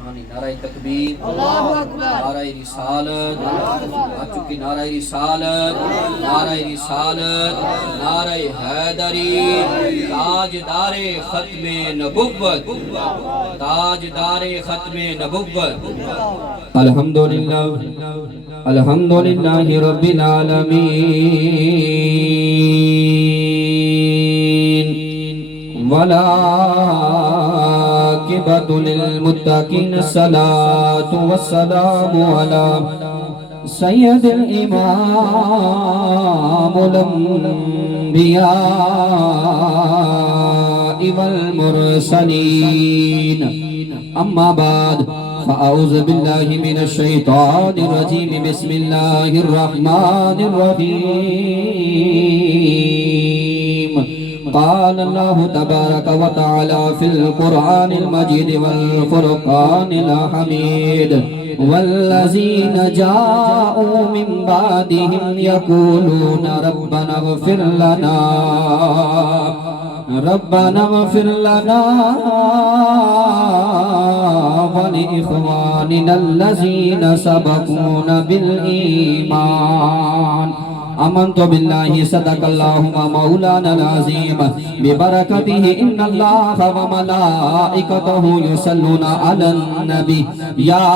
شانی نعرہ تکبیر نعرہ رسالت چکی نعرہ رسالت نعرہ رسالت نعرہ حیدری تاجدار ختم نبوت تاجدار ختم نبوت الحمدللہ الحمدللہ رب العالمین والعاقبۃ للمتقین الصلاۃ والسلام علی سید الامام الانبیاء والمرسلین اما بعد فاعوذ باللہ من الشیطان الرجیم بسم اللہ الرحمن الرحیم قال اللہ تبارک و تعالی فی القرآن المجید والفرقان الحمید والذین جاءوا من بعدهم یقولون ربنا اغفر لنا ربنا اغفر لنا ولإخواننا الذين سبقونا بالإيمان آمنت بالله صدق الله مولانا العظيم ببركته إن الله وملائكته يصلون على النبي يا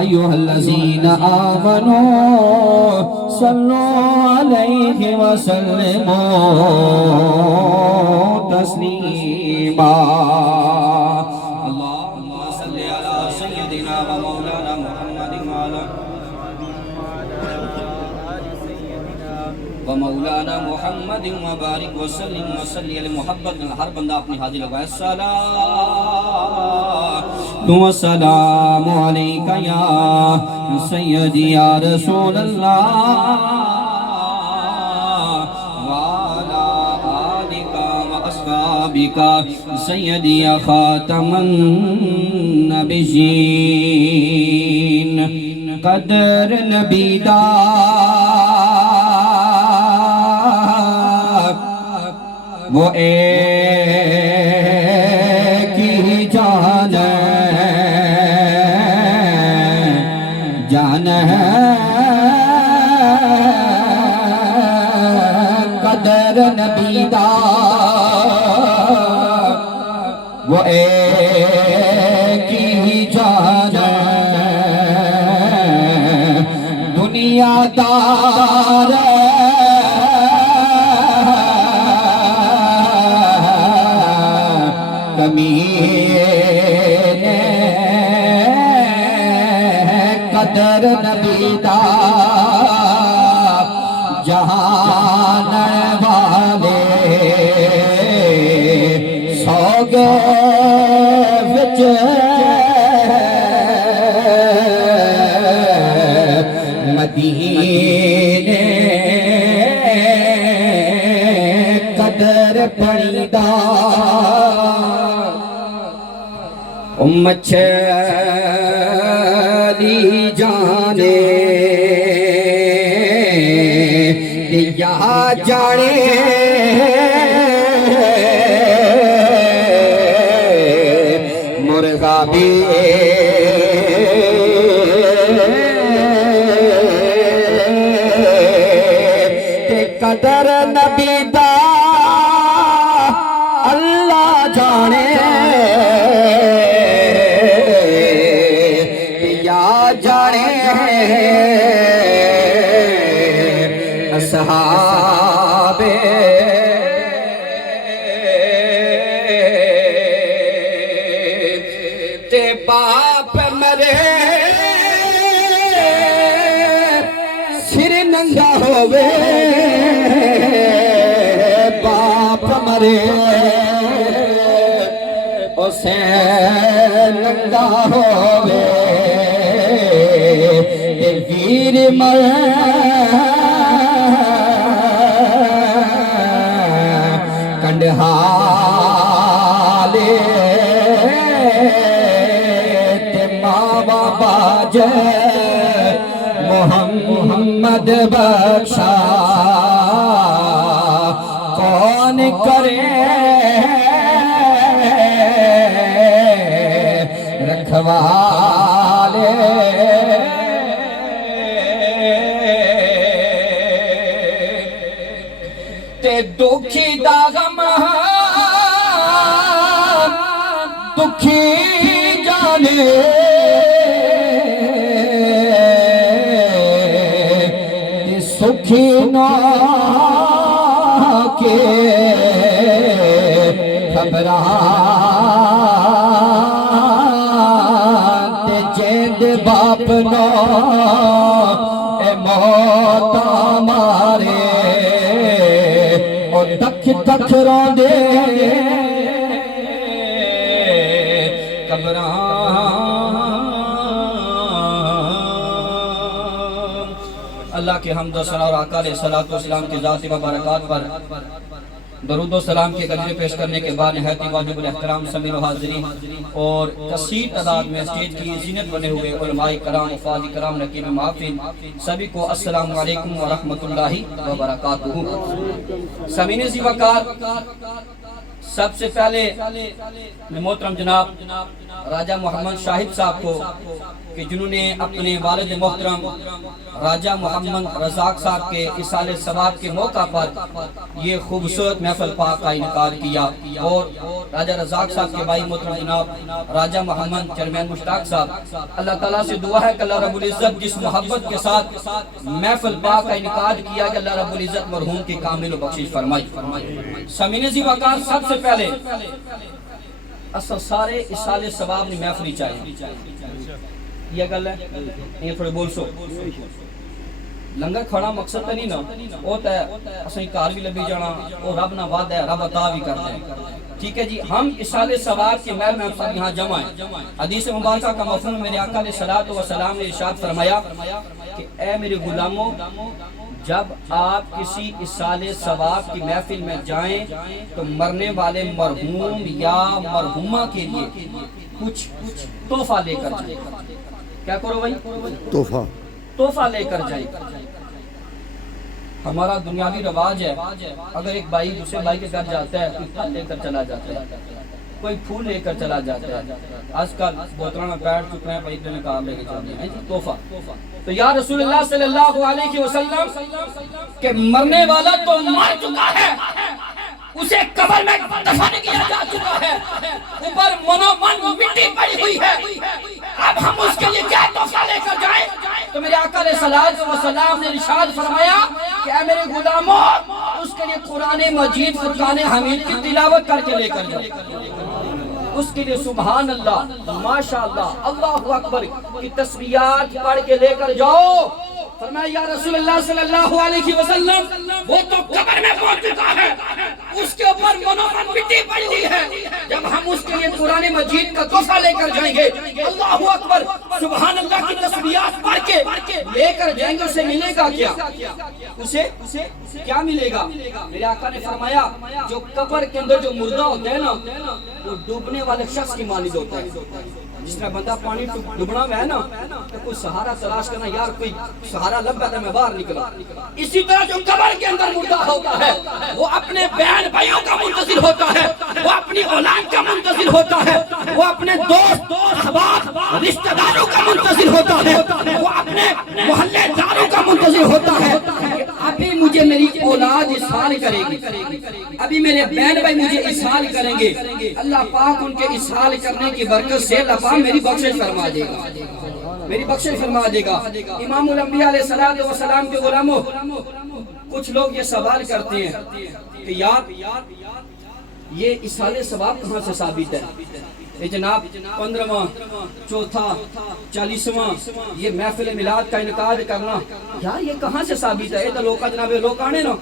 أيها الذين آمنوا صلوا عليه وسلموا تسليما اللهم صل على سيدنا ومولانا محمد ومولانا محمد وبارك وسلم وصلی علی محبت ہر بندہ اپنی حاضر لگائے الصلاۃ والسلام علیک یا سیدی یا رسول اللہ وعلی آلک واصحابک سیدی یا خاتم النبیین قدر نبی وہ ایک ہی جان ہے قدر نبی دا وہ ایک ہی جان دنیا دار قدر نبی دا جہان والے سو گئے وچ مدینے قدر پڑی دا مچھلی جانے یا جانے مرغا بھی قدر نبی دا اللہ جانے اصحاب تے باپ مرے سر ننگا ہووے باپ مرے اسے ننگا ہووے ویر مرے کنڈہالے تے ماں بابا جے محمد بخشا کون کرے والے تے دکھی دا غم دکھی جانے تے سکھی نہ کے خبران تے جیند باپ نو اے موت مارے اور تک تک رو دے اللہ کے حمد و ثنا اور آقا علیہ السلام کی ذات مبارکات پر درود و سلام کے گجرے پیش کرنے کے بعد نہایت واجب الاحترام سمیر و حاضرین اور کثیر تعداد میں اسٹیج کی زینت بنے ہوئے علماء کرام افاض کرام نقیب محافظ سبھی کو السلام علیکم ورحمۃ اللہ وبرکاتہ۔ سامعین ذی وقار، سب سے پہلے میں محترم جناب راجہ محمد شاہد صاحب کو کہ جنہوں نے اپنے والد محترم راجہ محمد رزاق صاحب کے اصال ثواب کے موقع پر یہ خوبصورت محفل پاک کا انعقاد کیا اور راجہ رزاق صاحب کے بھائی محترم جناب راجہ محمد چرمین مشتاق صاحب، اللہ تعالیٰ سے دعا ہے کہ اللہ رب العزت جس محبت کے ساتھ محفل پاک کا انعقاد کیا کہ اللہ رب العزت مرحوم کی کامل و بخشش فرمائی۔ سامعین ذی وقار، سب سے پہلے اصل سارے اصال ثواب نے محفلی چاہیے، یہ گل ہے یہ تھوڑے بول سو لنگر کھڑا مقصد تو نہیں نا ہوتا ہے اسیں کار بھی لبی جانا اور رب نہ وعدہ ہے رب عطا بھی کرتے ہیں، ٹھیک ہے جی۔ ہم اصال ثواب کے محفل یہاں جمع ہیں۔ حدیث مبارکہ کا مفہوم میرے آقا علیہ السلام نے ارشاد فرمایا کہ اے میرے غلاموں، جب آپ کسی اصال ثواب کی محفل میں جائیں تو مرنے والے مرحوم یا مرحومہ کے لیے کچھ تحفہ لے کر جائیں۔ کیا کرو بھائی؟ تحفہ لے کر جائیں۔ ہمارا دنیاوی رواج ہے اگر ایک بھائی دوسرے بھائی کے گھر جاتا ہے کوئی پھل لے کر چلا جاتا ہے، کوئی پھول لے کر چلا جاتا ہے، آج کل بوتلوں میں بیٹھ چکے ہیں بھائی نے کام لے کے چلتے ہیں تحفہ۔ تو یا رسول اللہ صلی اللہ علیہ وسلم کہ مرنے والا تو مر چکا ہے، اسے قبر میں دفن کیا جا چکا ہے، اوپر منو من مٹی پڑی ہوئی ہے، اب ہم اس کے لیے کیا تحفہ لے کر جائیں؟ تو میرے آقا علیہ السلام نے ارشاد فرمایا کہ اے میرے غلاموں، اس کے لیے قرآن مجید فرقان حمید کی تلاوت کر کے لے کر جائیں، اس کے لیے سبحان اللہ ماشاءاللہ اللہ اکبر کی تسبیحات پڑھ کے لے کر جاؤ۔ فرمایا یا رسول اللہ صلی اللہ علیہ وسلم وہ تو قبر میں پہنچ چکا ہے، اس کے اوپر منومن مٹی پڑی ہوئی ہے، جب ہم اس کے لیے قرآن مجید کا تحفہ لے کر جائیں گے اللہ اکبر سبحان اللہ کی تسبیحات پڑھ کے لے کر جائیں گے، اسے ملے گا کیا؟ اسے کیا ملے گا؟ میرے آقا نے فرمایا جو قبر کے اندر جو مردہ ہوتا ہے نا وہ ڈوبنے والے شخص کی مانند ہوتا ہے، جس طرح بندہ پانی ڈوبنا ہے نا تو کوئی سہارا تلاش کرنا، یار کوئی سہارا لب گیا میں باہر نکلا، اسی طرح جو قبر کے اندر مردہ ہوتا ہے وہ اپنے بہن بھائیوں کا منتظر ہوتا ہے، وہ اپنی اولاد کا منتظر ہوتا ہے، وہ اپنے دوست احباب رشتہ داروں کا منتظر ہوتا ہے، وہ اپنے محلے داروں کا منتظر ہوتا ہے۔ ابھی مجھے میری اولاد اسحال کرے گی، ابھی میرے بہن بھائی مجھے اسحال کریں گے، اللہ پاک ان کے اسحال کرنے کی برکت سے اللہ پاک میری بخشش فرما دے گا، میری بخشش فرما دے گا۔ امام الانبیاء علیہ السلام کے غلاموں، کچھ لوگ یہ سوال کرتے ہیں کہ یار یہ اصال ثواب کہاں سے ثابت ہے؟ جناب 15واں 4تھا 40واں یہ محفل میلاد کا انعقاد کرنا یار یہ کہاں سے ثابت ہے؟ یہ تو لوکا جناب لوگ آنے نا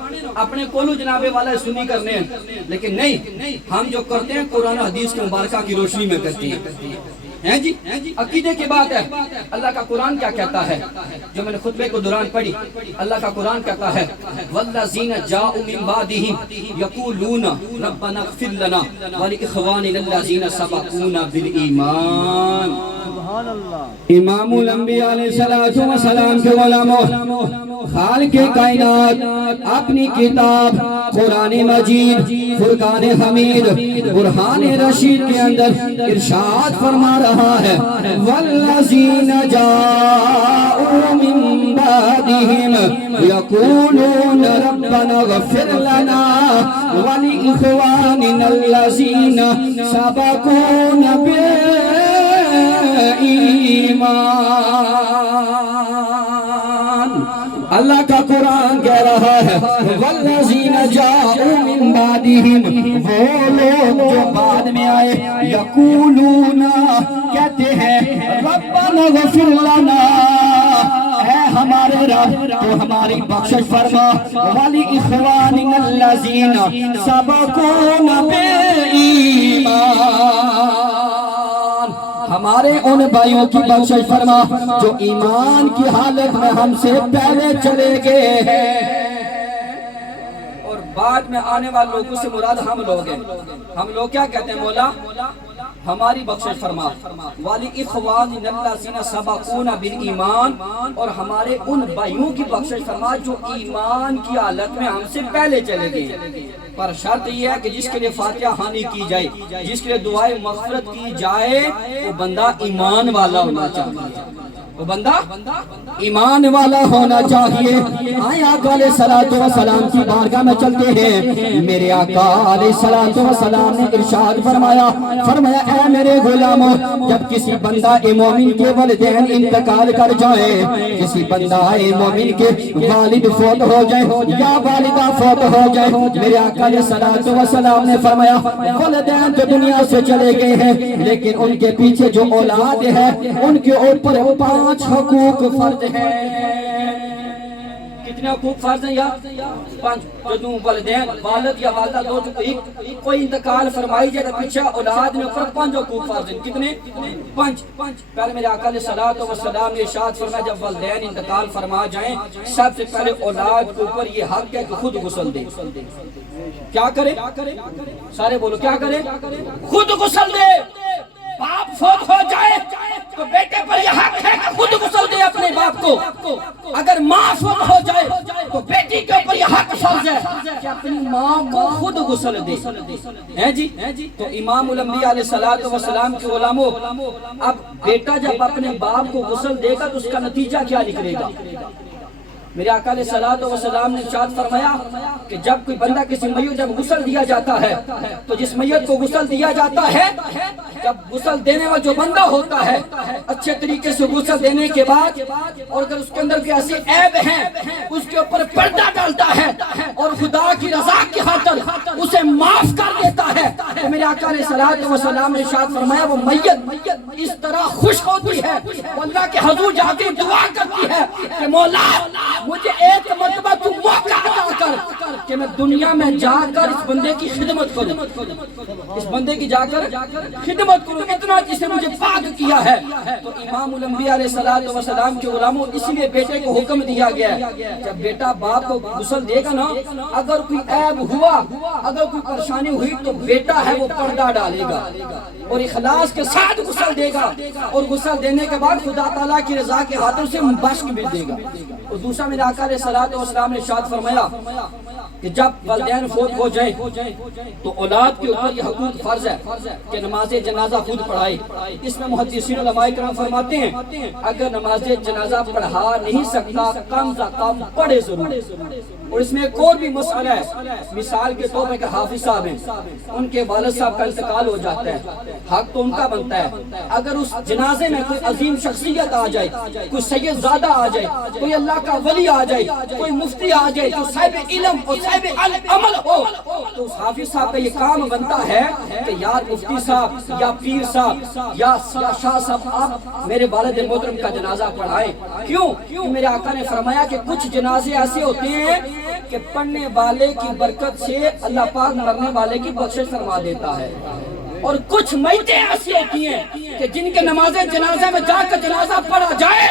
اپنے کولو جناب والا سنی کرنے ہیں، لیکن نہیں، ہم جو کرتے ہیں قرآن حدیث کے مبارکہ کی روشنی میں کرتے ہیں جی۔ عقیدے کی بات ہے، اللہ کا قرآن کیا کہتا ہے جو میں نے خطبے کو دوران پڑھی؟ اللہ کا قرآن کہتا ہے والذین جاءوا من بعدہم یقولون ربنا اغفر لنا ولإخواننا الذین سبقونا بالایمان۔ امام الانبیاء علیہ السلام کے غلاموں، خالق کائنات اپنی کتاب قرآن مجید فرقان حمید برہان رشید کے اندر ارشاد فرما رہا ہے والذین جاءوا من بعدهم یقولون ربنا اغفر لنا ولإخواننا الذین سبقونا بالایمان۔ اللہ کا قرآن کہہ رہا ہے والذین جاءوا من بعدهم، وہ لوگ جو بعد میں آئے، یقولون کہتے ہیں ربنا اغفر لنا، اے ہمارے رب تو ہماری بخشش فرما، وَلِإِخْوَانِنَا الَّذِينَ سَبَقُونَا بِالْإِيمَانِ، ہمارے ان بھائیوں کی بخشش فرما جو ایمان کی حالت میں ہم سے پہلے چلے گئے ہیں۔ اور بعد میں آنے والے لوگوں سے مراد ہم لوگ ہیں۔ ہم لوگ کیا کہتے ہیں؟ مولا ہماری بخشش فرما، وَلِإِخْوَانِنَا الَّذِينَ سَبَقُونَا بِالْإِيمَانِ، اور ہمارے ان بھائیوں کی بخشش فرما جو ایمان کی حالت میں ہم سے پہلے چلے گئے۔ پر شرط یہ ہے کہ جس کے لیے فاتحہ خوانی کی جائے، جس کے لیے دعائے مغفرت کی جائے، وہ بندہ ایمان والا ہونا چاہیے، وہ بندہ ایمان والا ہونا چاہیے۔ آئے آقا علیہ السلام کی بارگاہ میں چلتے ہیں۔ میرے آقا علیہ السلام نے ارشاد فرمایا اے میرے غلاموں، جب کسی بندہ مومن کے والدین انتقال کر جائے، کسی بندہ مومن کے والد فوت ہو جائے یا والدہ فوت ہو جائے، میرے آقا علیہ السلام نے فرمایا والدین تو دنیا سے چلے گئے ہیں، لیکن ان کے پیچھے جو اولاد ہے ان کے اوپر 5 حقوق فرض ہیں۔ کتنے حقوق فرض ہیں یا 5؟ جو والدین والد یا والدہ دو کوئی انتقال فرمائی جائے تو پیچھے اولاد میں اوپر 5 حقوق فرض ہیں۔ کتنے؟ 5۔ پہلے میرے آقا علیہ السلام نے ارشاد فرمایا جب والدین انتقال فرما جائیں، سب سے پہلے اولاد کے اوپر یہ حق ہے کہ خود غسل دے۔ کیا کرے؟ سارے بولو کیا کرے؟ خود غسل دے۔ باپ فوت ہو جائے تو بیٹے پر یہ حق ہے کہ خود غسل دے اپنے باپ کو۔ اگر ماں فوت ہو جائے تو بیٹی کے اوپر یہ حق فرض ہے کہ اپنی ماں کو خود غسل دے۔ ہیں جی؟ تو امام الانبیاء علیہ السلام کے غلاموں، اب بیٹا جب اپنے باپ کو غسل دے گا تو اس کا نتیجہ کیا نکلے گا؟ میرے آقا علیہ السلام نے ارشاد فرمایا کہ جب کوئی بندہ کسی میت جب غسل دیا جاتا ہے تو جس میت کو غسل دیا جاتا ہے، جب غسل دینے والا جو بندہ ہوتا ہے اچھے طریقے سے غسل دینے کے بعد، اور اگر اس کے اندر کوئی ایسی عیب ہیں اس کے اوپر پردہ ڈالتا ہے اور خدا کی رضا کی خاطر اسے معاف کر دیتا ہے، تو میرے آقا علیہ السلام نے ارشاد فرمایا وہ میت اس طرح خوش ہوتی ہے، وہ اللہ کے حضور جا کے دعا کرتی ہے کہ مولا مجھے ایک مرتبہ تو موقع عطا کر کہ میں دنیا میں جا کر اس بندے کی خدمت کروں، اس بندے کی جا کر خدمت کروں، اتنا جس نے مجھے پاک کیا ہے۔ تو امام الانبیاء علیہ السلام کے غلاموں، اس لیے بیٹے کو حکم دیا گیا ہے جب بیٹا باپ کو غسل دے گا نا، اگر کوئی عیب ہوا، اگر کوئی پریشانی ہوئی تو بیٹا ہے وہ پردہ ڈالے گا اور اخلاص کے ساتھ غسل دے گا، اور غسل دینے کے بعد خدا تعالیٰ کی رضا کے ہاتھوں سے بخش بھی دے گا۔ اور دوسرا میرے آقا علیہ السلام نے ارشاد فرمایا کہ جب والدین فوت ہو جائیں تو اولاد کے اوپر یہ حقوق فرض ہے کہ نماز جنازہ خود پڑھائے۔ اس میں محدثین علماء کرام فرماتے ہیں اگر نماز جنازہ پڑھا نہیں سکتا کم سے کم پڑھے ضرور۔ اور اس میں ایک اور بھی مسئلہ ہے، مثال کے طور پر کہ حافظ صاحب ہیں، ان کے والد صاحب کا انتقال ہو جاتا ہے، حق تو ان کا بنتا ہے، اگر اس جنازے میں کوئی عظیم شخصیت آ جائے، کوئی سید زادہ آ جائے، کوئی اللہ کا ولی آ جائے، کوئی مفتی آ جائے جو صاحب علم اور صاحب عمل ہو، تو اس حافظ صاحب کا یہ کام بنتا ہے کہ یا مفتی صاحب یا پیر صاحب یا شاہ صاحب آپ میرے والد محترم کا جنازہ پڑھائیں۔ کیوں؟ میرے آقا نے فرمایا کہ کچھ جنازے ایسے ہوتے ہیں کہ پڑھنے والے کی برکت سے اللہ پاک مرنے والے کی بخشش فرما دیتا ہے، اور کچھ میتیں ایسی ہوتی ہیں کہ جن کے نماز جنازہ میں جا کر جنازہ پڑھا جائے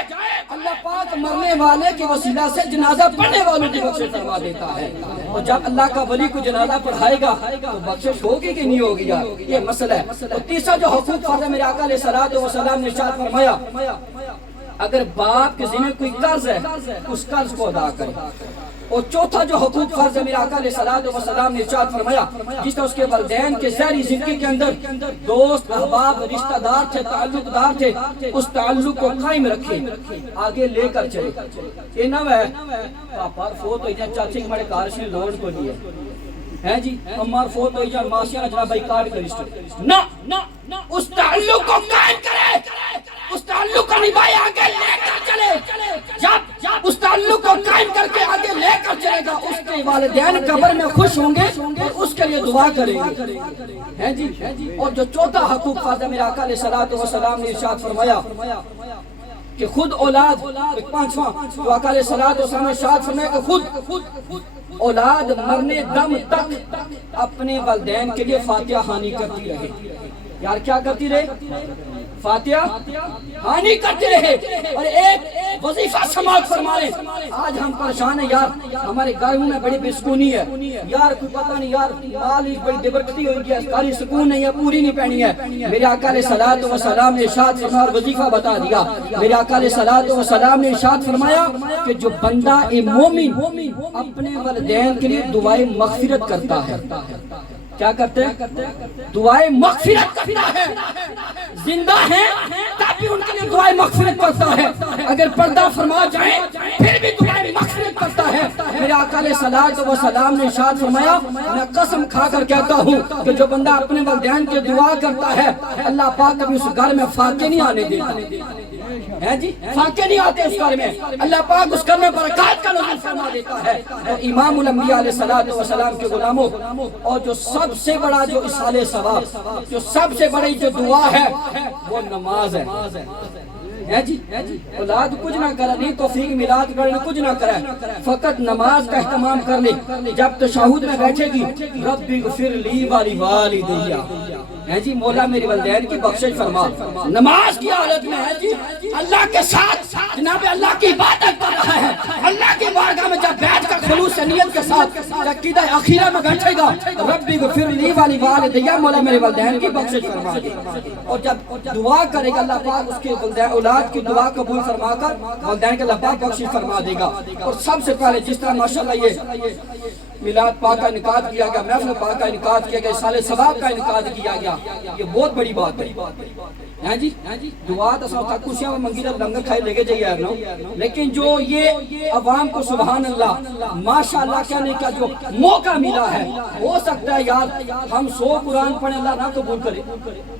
اللہ پاک مرنے والے کے وسیلہ سے جنازہ پڑھنے والوں کی بخشش فرما دیتا ہے۔ اور جب اللہ کا ولی کو جنازہ پڑھائے گا تو بخشش ہوگی کہ نہیں ہوگی، یہ مسئلہ ہے۔ اور تیسرا جو حقوق فرض ہے میرے آقا علیہ السلام نے ارشاد فرمایا اگر باپ کے ذمہ کوئی قرض ہے اس قرض کو ادا کرے. اور چوتھا جو حقوق فرض ہے میرے آقا علیہ الصلوۃ والسلام نے ارشاد فرمایا جس طرح اس کے والدین کے ظاہری زندگی کے اندر دوست احباب رشتہ دار تھے تعلق دار تھے اس تعلق کو قائم رکھے آگے لے کر چلے. یہ نہ ہے پاپا فوت ہوئی جائے چاچے کے ہمارے کارش نے لوڈ کو لیے ہیں جی ہمار فوت ہوئی جائے ماسیاں جناب بھائی کارڈ کا رشتہ نہ اس تعلق کو قائم کرے اس تعلق کو نبھائے آگے لے کر چلے. جب اس تعلق کو قائم کر کے آگے لے کر چلے گا اس کے والدین قبر میں خوش ہوں گے اور اس کے لیے دعا کریں گے ہیں جی. اور جو چوتھا حقوق فرض ہے میرے آقا علیہ الصلوۃ والسلام نے ارشاد فرمایا کہ خود اولاد پانچواں جو آقا علیہ الصلوۃ والسلام نے ارشاد فرمایا کہ خود اولاد مرنے دم تک اپنے والدین کے لیے فاتحہ خوانی کرتی رہے. یار کیا کرتی رہے فاتحہ خوانی کرتے رہے. اور ایک وظیفہ سماعت فرما لیں. آج ہم پریشان ہیں یار ہمارے گھروں میں بڑی بسکونی ہے یار کوئی پتہ نہیں یار مال بڑی دبرکتی ہوئی گیا کاری سکون نہیں ہے پوری نہیں پہنی ہے. میرے آقا علیہ الصلوۃ والسلام نے ارشاد فرمایا اور وظیفہ بتا دیا. میرے آقا علیہ الصلوۃ والسلام نے ارشاد فرمایا کہ جو بندہ مومن اپنے والدین کے لیے دعائیں مغفرت کرتا ہے کیا کرتے ہیں دعائیں مغفرت کرتا ہے زندہ ہیں تب بھی ان کے لیے دعائیں مغفرت کرتا ہے اگر پردہ فرما جائیں پھر بھی دعائیں مغفرت کرتا ہے. میرے آقا علیہ الصلوۃ والسلام نے ارشاد فرمایا میں قسم کھا کر کہتا ہوں کہ جو بندہ اپنے والدین کے دعا کرتا ہے اللہ پاک کبھی اس گھر میں فاقے نہیں آنے دیتا ہے جی فاقے نہیں آتے اس گھر میں اللہ پاک اس گھر میں برکات کا نزول فرما دیتا ہے. اور امام الانبیاء علیہ الصلوۃ والسلام کے غلاموں اور جو سب سے بڑا جو اصالِ ثواب جو سب سے بڑی جو دعا ہے وہ نماز ہے جی. اولاد کچھ نہ کرے نہیں توفیق میلاد کرے کچھ نہ کرے فقط نماز کا اہتمام کر لے. جب تشہد میں بیٹھے گی ربی اغفر لی ولوالدی ہے جی مولا میری والدین کی بخشش فرما. نماز کی حالت میں ہے جی اللہ کے ساتھ جناب اللہ کی عبادت کر رہا ہے اللہ کی بارگاہ میں جب بیٹھ کر خلوص نیت کے ساتھ عقیدہ اخیرہ میں بیٹھے گا ربی اغفر لی ولوالدی مولا میرے والدین کی بخشش فرما دے. اور جب دعا کرے گا اللہ پاک اس کے والدین اولاد کی دعا قبول فرما کر والدین کے اللہ پاک بخشش فرما دے گا. اور سب سے پہلے جس طرح ماشاءاللہ یہ میلاد پاک کا انعقاد کیا گیا محفل پاک کا انعقاد کیا گیا سال ثواب کا انعقاد کیا گیا یہ بہت بڑی بات ہے جی. دعا تو سب تک خوشیاں منگی جب لنگر کھائے لے کے جائیے نو لیکن جو یہ عوام کو سبحان اللہ ماشاءاللہ کہنے کا جو موقع ملا ہے ہو سکتا ہے یار ہم 100 قرآن پڑھیں اللہ نہ قبول کرے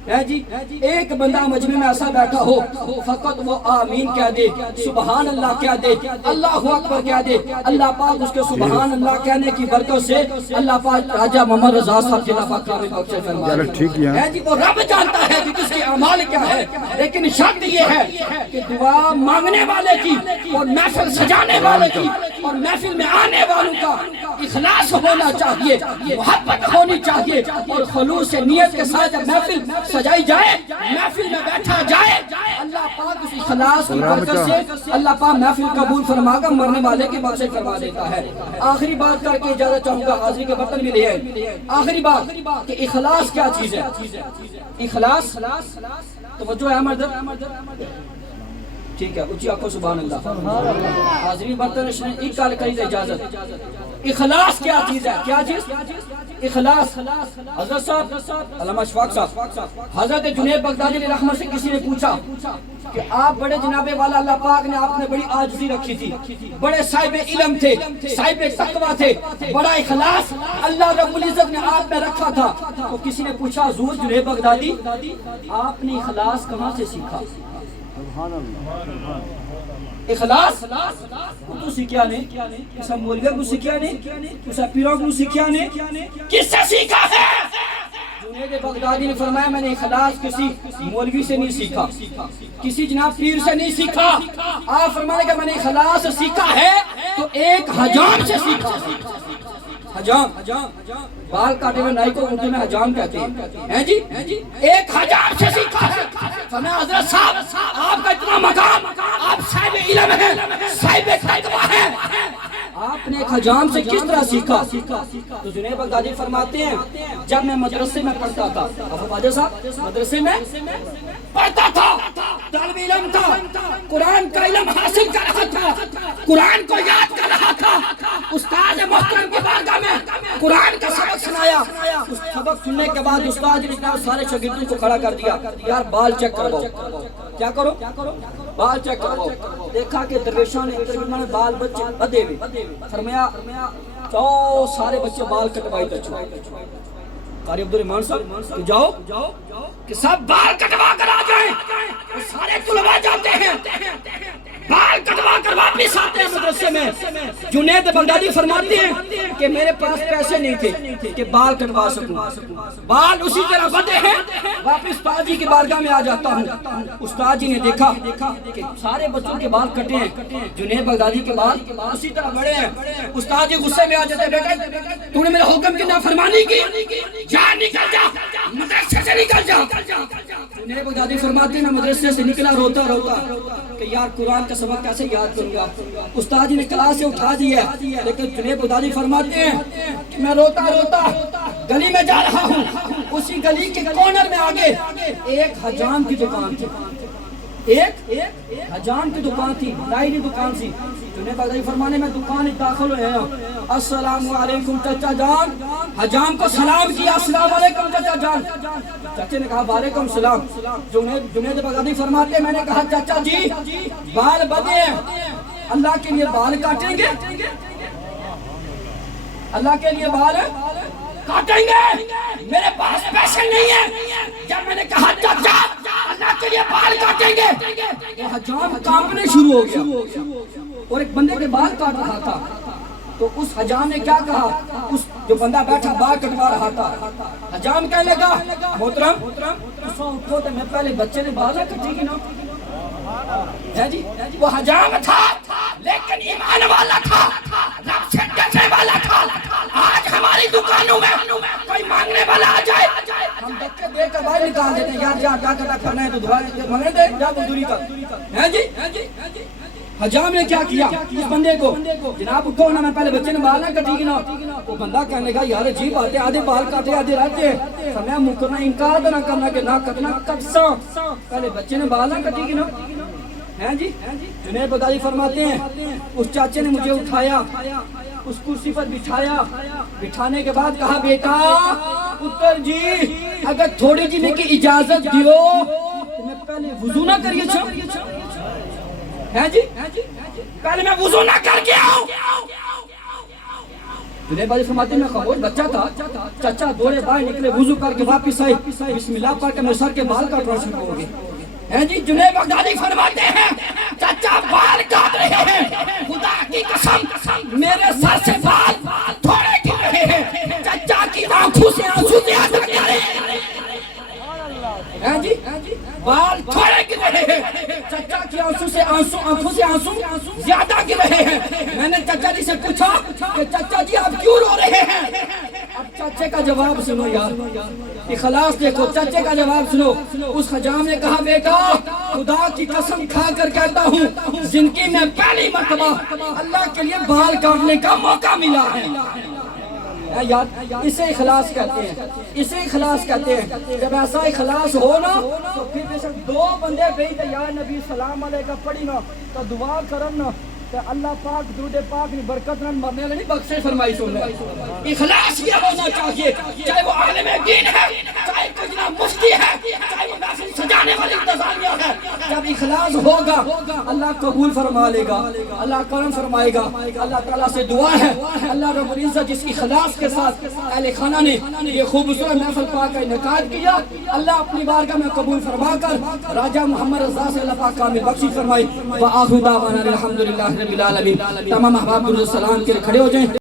ہے جی. ایک بندہ مجمع میں ایسا بیٹھا ہو فقط وہ آمین کہہ دے سبحان اللہ کہہ دے اللہ اکبر کہہ دے اللہ پاک اس کے سبحان اللہ کہنے کی برکت سے اللہ پاک راجہ محمد رضا صاحب جی اللہ پاک کامل بخشش فرمائے ہے جی. وہ رب جانتا ہے کہ کس کے اعمال کیا ہے لیکن شرط یہ ہے کہ دعا مانگنے والے کی اور محفل سجانے والے کی اور محفل میں آنے والوں کا اخلاص ہونا چاہیے محبت ہونی چاہیے اور خلوص نیت کے ساتھ جب محفل سجائی جائے محفل میں بیٹھا جائے اللہ پاک اس اخلاص کی برکت سے اللہ پاک محفل قبول فرما کر مرنے والے کی بخشش فرما دیتا ہے. آخری بات کر کے اجازت چاہوں گا حاضری کے برتن بھی لے آئے. آخری بات کہ اخلاص کیا چیز ہے اخلاص توجہ ہے مرد ٹھیک ہے اچھی آنکھوں سبحان اللہ حاضری برتن ایک کال کری اجازت. اخلاص کیا چیز ہے کیا چیز اخلاص. حضرت صاحب علامہ اشفاق صاحب حضرت جنید بغدادی علیہ رحمت سے کسی نے پوچھا کہ آپ بڑے جناب والا اللہ پاک نے آپ نے بڑی عاجزی رکھی تھی بڑے صاحب علم تھے صاحب تقویٰ تھے بڑا اخلاص اللہ رب العزت نے آپ میں رکھا تھا. تو کسی نے پوچھا حضور جنید بغدادی آپ نے اخلاص کہاں سے سیکھا اخلاص تو سیکھیا نے کسا مولوی کو سیکھیا نے کسا پیروں کو سیکھیا نے کس سے سیکھا ہے. جنید بغدادی نے فرمایا میں نے اخلاص کسی مولوی سے نہیں سیکھا کسی جناب پیر سے نہیں سیکھا. آپ فرمانے کہ میں نے اخلاص سیکھا ہے تو ایک حجام سے سیکھا. حجام بال کاٹے ہوئے نائی کو اردو میں حجام کہتے ہیں جی ایک حجام سے سیکھا ہے. فرمایا حضرت صاحب آپ کا اتنا مقام آپ صاحب علم ہیں صاحب تقویٰ ہیں آپ نے ایک حجام سے کس طرح سیکھا. تو جنید بغدادی فرماتے ہیں جب میں مدرسے میں پڑھتا تھا ابو باجر صاحب مدرسے میں پڑھتا تھا طالب علم تھا، قرآن کا علم حاصل کر رہا تھا، قرآن کو یاد کر رہا تھا، استاد محترم کی بارگاہ میں قرآن کا سبق سنایا۔ اس سبق سننے کے بعد استاد نے سارے شاگردوں کو کھڑا کر دیا، یار بال چیک کرواؤ، کیا کرو؟ بال چیک کرواؤ۔ دیکھا کہ درویشان نے بال بچے بدے ہوئے، فرمایا جاؤ سارے بچے بال کٹوائی تو قاری عبدالرحمان صاحب جاؤ کہ سب بال کٹوا کر آ جائیں۔ سارے طلباء جاتے ہیں، بال کٹوا کر واپس آتے ہیں مدرسے میں۔ جنید بغدادی فرماتے ہیں کہ میرے پاس پیسے نہیں تھے کہ بال کٹوا سکوں، بال اسی طرح بدے ہیں، واپس استاد جی کی بارگاہ میں آ جاتا ہوں۔ استاد جی نے دیکھا کہ سارے بچوں کے بال کٹے ہیں، جنید بغدادی کے بال اسی طرح بڑے ہیں۔ استاد جی غصے میں آ جاتے ہیں، بیٹا تو نے میرے حکم کی نافرمانی کی، جا نکل جا، مدرسے سے نکل جا۔ جنید بغدادی فرماتے ہیں میں مدرسے سے نکلا روتا کہ یار قرآن کا سبق کیسے یاد کروں گا۔ استاد جی نے کلاس سے اٹھا دیا، لیکن جنید بغدادی فرماتے ہیں کہ میں روتا گلی میں جا رہا ہوں، اسی گلی کے کارنر میں آگے ایک حجام کی دکان تھی، ایک حجام کی دکان تھی، ڈائری دکان تھی۔ جنید بغدادی فرمانے میں دکان داخل ہوئے ہیں، السلام علیکم چچا جان۔ حجام کو سلام کیا، السلام علیکم چچا جان۔ چچے نے کہا وعلیکم السلام۔ جنید بغدادی فرماتے ہیں میں نے کہا چچا جی بال بدے ہیں، اللہ کے لیے بال کاٹیں گے؟ اللہ کے لیے بال کاٹیں گے؟ میرے پاس پیسے نہیں ہیں۔ جب میں نے کہا چچا اللہ کے لیے بال کاٹیں گے، وہ حجام کانپنے شروع ہو گیا اور ایک بندے کے بال کاٹ رہا تھا۔ تو اس حجام نے کیا کہا، اس جو بندہ بیٹھا بال کٹوا رہا تھا، حجام کہنے لگا محترم اٹھو تو میں پہلے بچے نے بال نہ کٹی گی نا۔ جی وہ حجام تھا لیکن ایمان والا تھا، رب سے ڈرنے والا تھا۔ آج ہماری دکانوں میں کوئی مانگنے والا آ جائے ہم دھکے دے کر باہر نکال دیتے ہیں، یار جا کیا کرنا ہے تو دعا مانگنے دے، جا مزدوری کر۔ ہیں جی حجام نے کیا کیا اس بندے کو، جناب اٹھو نا میں پہلے بچے نے بال نہ کٹی گی نا۔ وہ بندہ کہنے کا یار عجیب بات ہے، آدھے بال کاٹے آدھے رہتے ہیں، فرمایا منہ کرنا انکار تو نہ کرنا کہ نہ کٹنا کٹساں، پہلے بچے نے بال نہ کٹی گی نا۔ ہیں جی جنید بغدادی فرماتے ہیں اس چاچے نے مجھے اٹھایا، اس کرسی پر بٹھایا، بٹھانے کے بعد کہا بیٹا پتر جی اگر تھوڑی جی میں کی اجازت دیو تو میں پہلے وضو نہ کریے چھو۔ ہیں جی پہلے میں وضو نہ کر کے آؤں۔ جنید بغدادی فرماتے ہیں میں خاموش بچہ تھا، چچا دوڑے باہر نکلے، وضو کر کے واپس آئے، بسم اللہ پڑھ کے میں سر کے بال کاٹنا شروع ہو گئے۔ ہیں جی جنید بغدادی فرماتے ہیں چچا بال کاٹ رہے ہیں، خدا کی قسم میرے سر سے بال تھوڑے گر رہے ہیں، چچا کی آنکھوں سے آنسو زیادہ گر رہے ہیں۔ ہیں جی بال تھوڑے گر رہے ہیں، چچا کی آنکھوں سے آنسو زیادہ گر رہے ہیں۔ میں نے چچا جی سے پوچھا کہ چچا جی آپ کیوں رو رہے ہیں؟ اب چچے کا جواب سنو یار، اخلاص دیکھو، چچے کا جواب سنو۔ اس حجام نے کہا بیٹا خدا کی قسم کھا کر کہتا ہوں زندگی میں پہلی مرتبہ اللہ کے لیے بال کاٹنے کا موقع ملا ہے۔ یار اسے اخلاص کہتے ہیں، اسے اخلاص کہتے ہیں۔ جب ایسا اخلاص ہو نا تو پھر بے شک دو بندے بیٹھے یا نبی سلام علیکہ پڑھی نا تو دعا کرن نا کہ اللہ پاک درود پاک نے برکت نہ مرنے والی بخشش فرمائی سن لے۔ اخلاص یہ ہونا چاہیے، چاہے وہ عالم دین ہے، چاہے کوئی جناب مفتی ہے، چاہے وہ محفل سجانے والی انتظامیہ ہے۔ جب اخلاص ہوگا اللہ قبول فرما لے گا، اللہ کرم فرمائے گا۔ اللہ تعالیٰ سے دعا ہے اللہ رب العزت جس اخلاص کے ساتھ اہل خانہ نے یہ خوبصورت محفل پاک کا انعقاد کیا، اللہ اپنی بارگاہ میں قبول فرما کر راجہ محمد رضا سے اللہ پاک کامل بخشش فرمائے۔ وآخر دعوانا الحمدللہ رب العالمین۔ تمام احباب درود السلام کے لیے کھڑے ہو جائیں۔